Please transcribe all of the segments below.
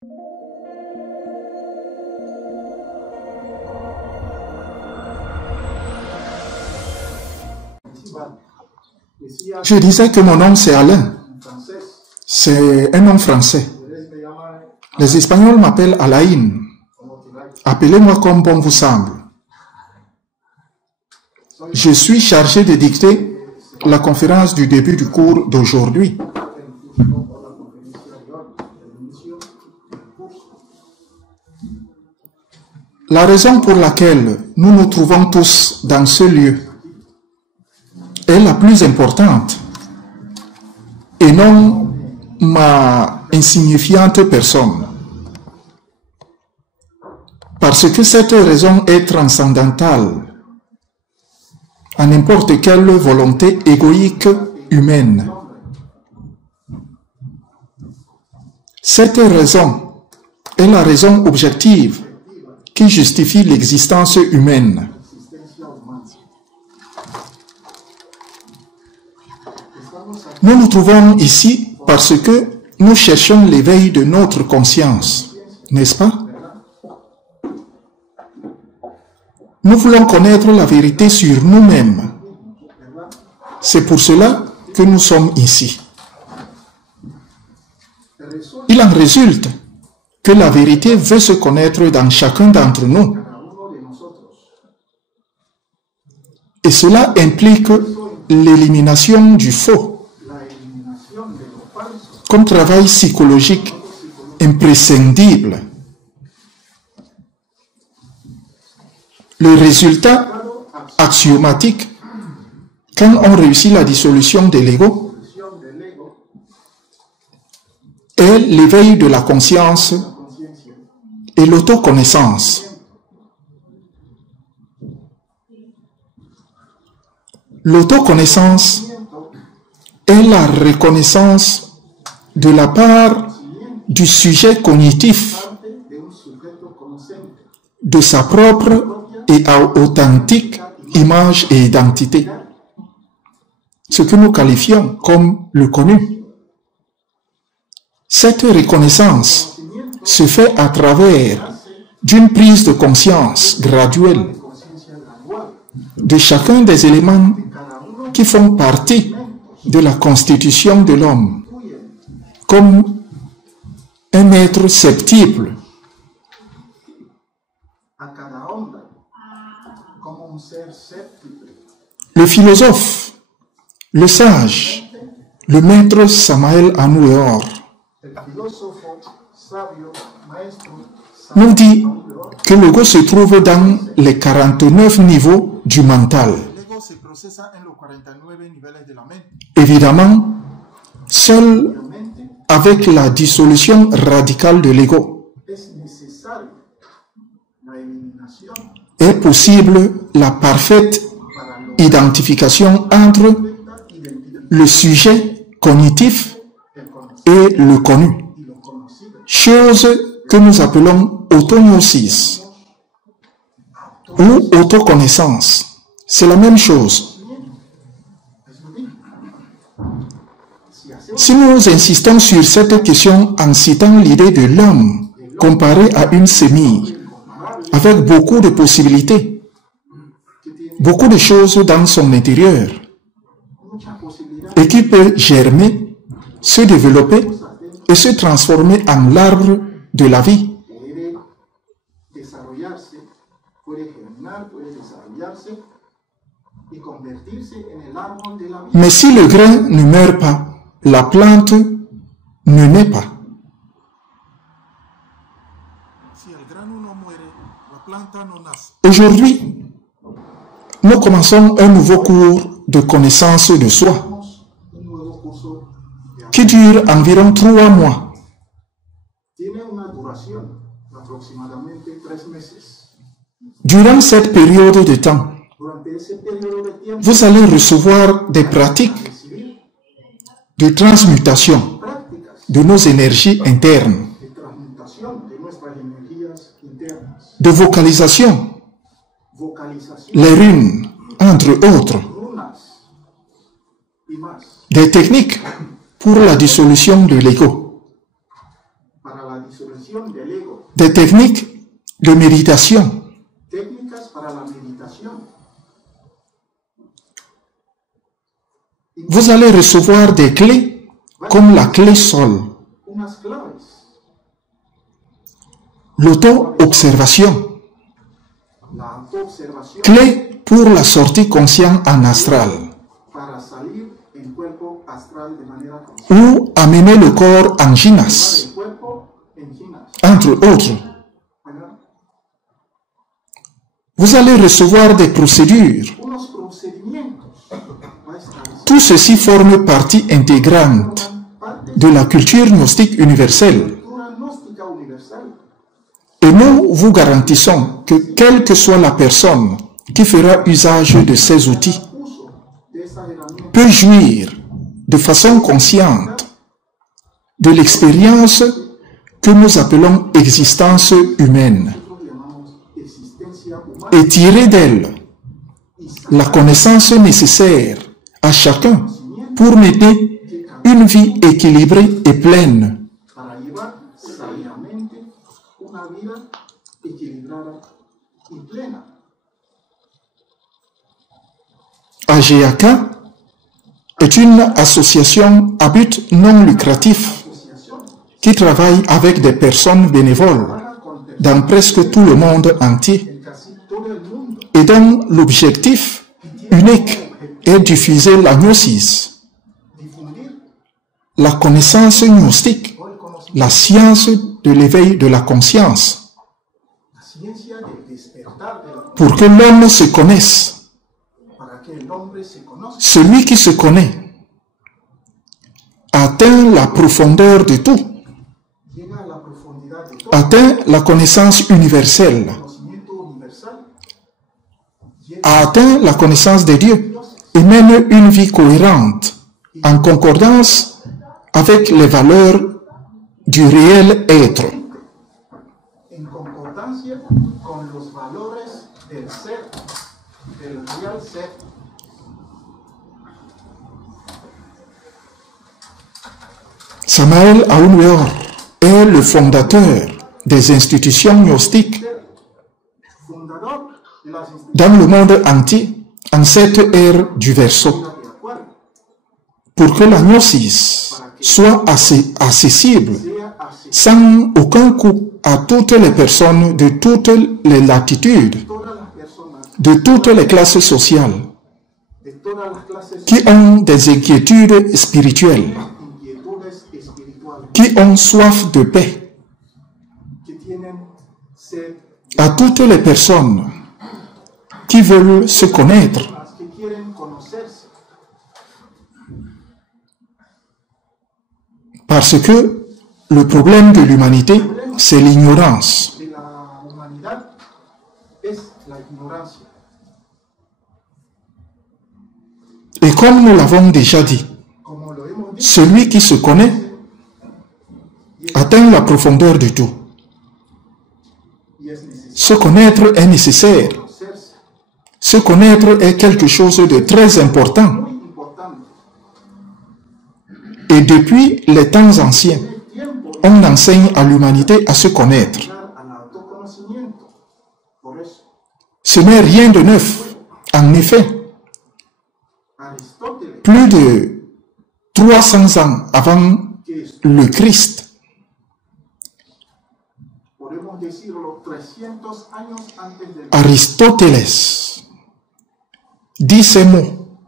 Je disais que mon nom c'est Alain. C'est un nom français. Les Espagnols m'appellent Alain. Appelez-moi comme bon vous semble. Je suis chargé de dicter la conférence du début du cours d'aujourd'hui. La raison pour laquelle nous nous trouvons tous dans ce lieu est la plus importante et non ma insignifiante personne. Parce que cette raison est transcendantale à n'importe quelle volonté égoïque humaine. Cette raison est la raison objective qui justifie l'existence humaine. Nous nous trouvons ici parce que nous cherchons l'éveil de notre conscience, n'est-ce pas? Nous voulons connaître la vérité sur nous-mêmes. C'est pour cela que nous sommes ici. Il en résulte que la vérité veut se connaître dans chacun d'entre nous. Et cela implique l'élimination du faux comme travail psychologique imprescindible. Le résultat axiomatique, quand on réussit la dissolution de l'ego, est l'éveil de la conscience et l'autoconnaissance. L'autoconnaissance est la reconnaissance de la part du sujet cognitif de sa propre et authentique image et identité, ce que nous qualifions comme le connu. Cette reconnaissance se fait à travers d'une prise de conscience graduelle de chacun des éléments qui font partie de la constitution de l'homme, comme un être susceptible. Le philosophe, le sage, le maître Samael Anou-Eor nous dit que l'ego se trouve dans les 49 niveaux du mental. Évidemment, seul avec la dissolution radicale de l'ego est possible la parfaite identification entre le sujet cognitif et le connu, chose que nous appelons autognosis ou autoconnaissance. C'est la même chose. Si nous insistons sur cette question en citant l'idée de l'homme comparé à une semille, avec beaucoup de possibilités, beaucoup de choses dans son intérieur, et qui peut germer, se développer et se transformer en l'arbre de la vie. Mais si le grain ne meurt pas, la plante ne naît pas. Aujourd'hui, nous commençons un nouveau cours de connaissance de soi qui dure environ 3 mois. Durant cette période de temps, vous allez recevoir des pratiques de transmutation de nos énergies internes, de vocalisation, les runes, entre autres, des techniques pour la dissolution de l'ego. des techniques de méditation. Vous allez recevoir des clés comme la clé Sol. L'auto-observation. Clé pour la sortie consciente en astral. Ou amener le corps en gymnase. Entre autres. Vous allez recevoir des procédures. Tout ceci forme partie intégrante de la culture gnostique universelle. Et nous vous garantissons que quelle que soit la personne qui fera usage de ces outils peut jouir de façon consciente de l'expérience que nous appelons existence humaine et tirer d'elle la connaissance nécessaire à chacun pour mener une vie équilibrée et pleine. AGAK est une association à but non lucratif qui travaille avec des personnes bénévoles dans presque tout le monde entier et dont l'objectif unique est diffuser la gnosis, la connaissance gnostique, la science de l'éveil de la conscience, pour que l'homme se connaisse. Celui qui se connaît atteint la profondeur de tout, atteint la connaissance universelle, atteint la connaissance de Dieu et mène une vie cohérente en concordance avec les valeurs du réel être. Samael Aun Weor est le fondateur des institutions gnostiques dans le monde entier en cette ère du Verseau. Pour que la gnosis soit accessible sans aucun coût à toutes les personnes de toutes les latitudes, de toutes les classes sociales, qui ont des inquiétudes spirituelles, qui ont soif de paix, à toutes les personnes qui veulent se connaître, parce que le problème de l'humanité, c'est l'ignorance. Et comme nous l'avons déjà dit, celui qui se connaît atteint la profondeur du tout. Se connaître est nécessaire. Se connaître est quelque chose de très important. Et depuis les temps anciens, on enseigne à l'humanité à se connaître. Ce n'est rien de neuf. En effet, plus de 300 ans avant le Christ, Aristoteles dit ces mots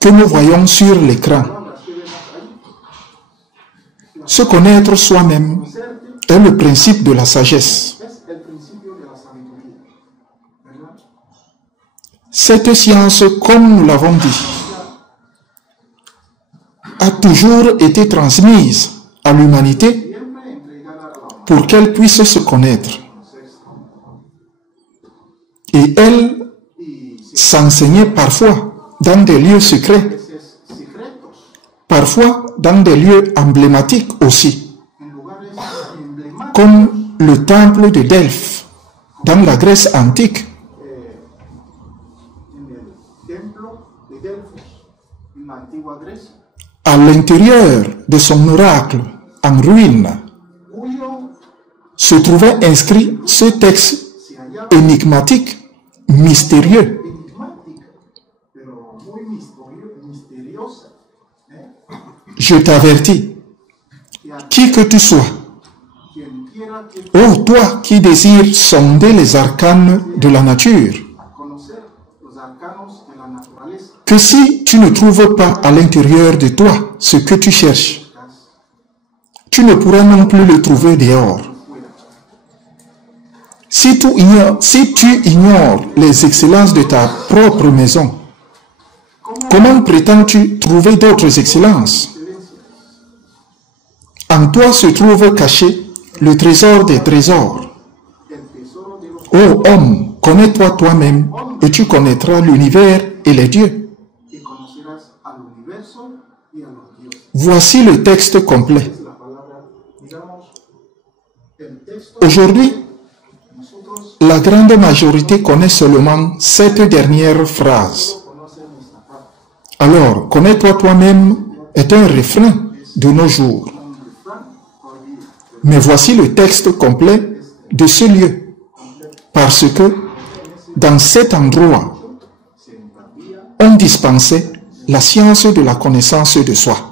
que nous voyons sur l'écran. Se connaître soi-même est le principe de la sagesse. Cette science, comme nous l'avons dit, a toujours été transmise à l'humanité pour qu'elle puisse se connaître. Et elle s'enseignait parfois dans des lieux secrets, parfois dans des lieux emblématiques aussi, comme le temple de Delphes dans la Grèce antique, à l'intérieur de son oracle en ruine, se trouvait inscrit ce texte énigmatique, mystérieux. Je t'avertis, qui que tu sois, ô toi qui désires sonder les arcanes de la nature, que si tu ne trouves pas à l'intérieur de toi ce que tu cherches, tu ne pourras non plus le trouver dehors. Si tu ignores les excellences de ta propre maison, comment prétends-tu trouver d'autres excellences? En toi se trouve caché le trésor des trésors. Ô homme, connais-toi toi-même et tu connaîtras l'univers et les dieux. Voici le texte complet. Aujourd'hui, la grande majorité connaît seulement cette dernière phrase. Alors, connais-toi toi-même est un refrain de nos jours. Mais voici le texte complet de ce lieu. Parce que dans cet endroit, on dispensait la science de la connaissance de soi.